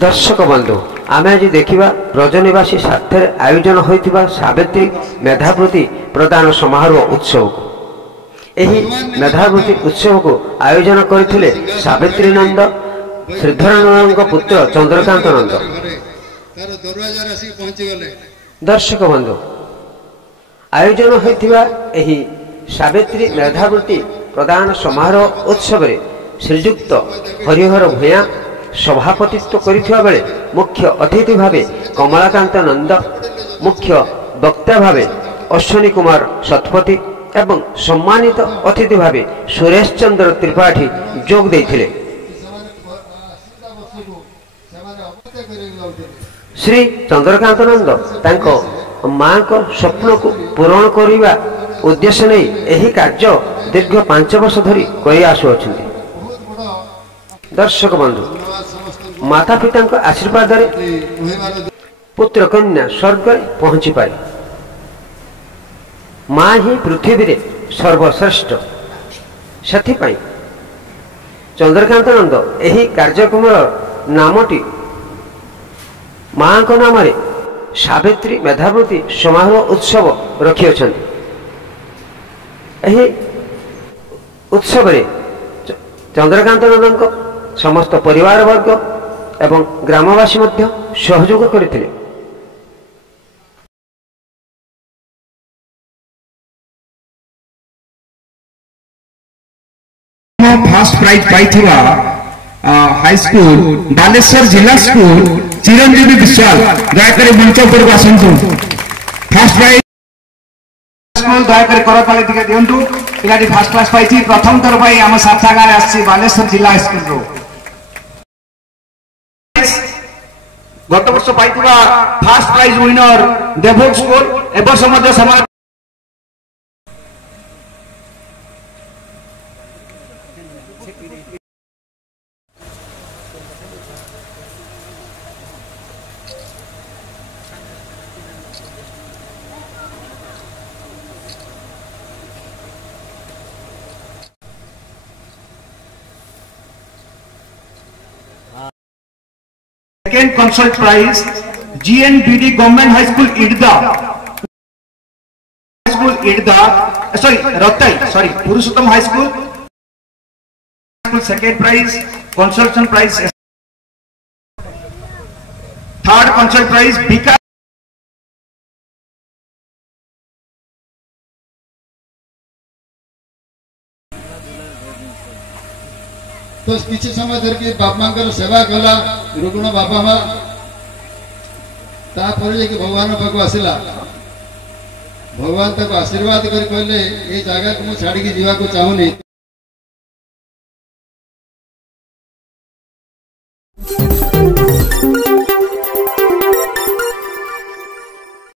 दर्शक बंधु आम आज देखा ब्रजनिवासी साथे आयोजन होता सावित्री मेधावृत्ति प्रदान समारोह उत्सव को यही मेधावृत्ति उत्सव को आयोजन करते सावित्री नंद श्रीधर नंद पुत्र चंद्रकांत नंद। दर्शक बंधु आयोजन होता यही सावित्री मेधावृत्ति प्रदान समारोह उत्सव श्रीजुक्त हरिहर भूया सभापतित्व करिथिबा बेले मुख्य अतिथि भावे कमलाकांत नंद, मुख्य वक्ता भावे अश्विनी कुमार शतपथी एवं सम्मानित अतिथि भावे सुरेश चंद्र त्रिपाठी जोग देथिले। श्री चंद्रकांत नंद तांको मां को स्वप्न को पूरण करिबा उद्देश्य नहीं एही कार्य दीर्घ 5 वर्ष धरी करि आसुअछन्ति। दर्शक बंधु माता पिता आशीर्वाद पुत्र कन्या स्वर्ग पहुंची पारे। माँ ही पृथ्वी रे सर्वश्रेष्ठ से चंद्रकांत नंद यही कार्यक्रम नामटी माँ को नाम सावित्री मेधावृत्ति समारोह उत्सव रखी। उत्सव चंद्रकांत नंद समस्त परिवार वर्ग एवं ग्रामवासी मध्य सहयोग करते। फर्स्ट प्राइज पाइथिबा हाई स्कूल बालेश्वर जिला स्कूल चिरंजीवी विश्वाल दयाकर मंच पर आसंतु। फर्स्ट प्राइज स्कूल दयाकर करताली टिके दियंतु। पिलाटी फर्स्ट क्लास पाइछि प्रथम थर पई हम साथागारे आछि बालेश्वर जिला स्कूल रो। गत वर्ष पाइथिबा first prize winner Devbhog school ए वर्ष मध्य समान Second consult prize GNBD Government High School Idda sorry Ratai sorry Purushottam High School second prize consultation prize third consult prize Bika तो किसी समय धर के बाप मां कर सेवा कला रुग्ण बापा मां तापर जे भगवान पाक आसिला भगवान तक आशीर्वाद कर कहले ए जगह को छाड़ी के जीवा को चाहूनी।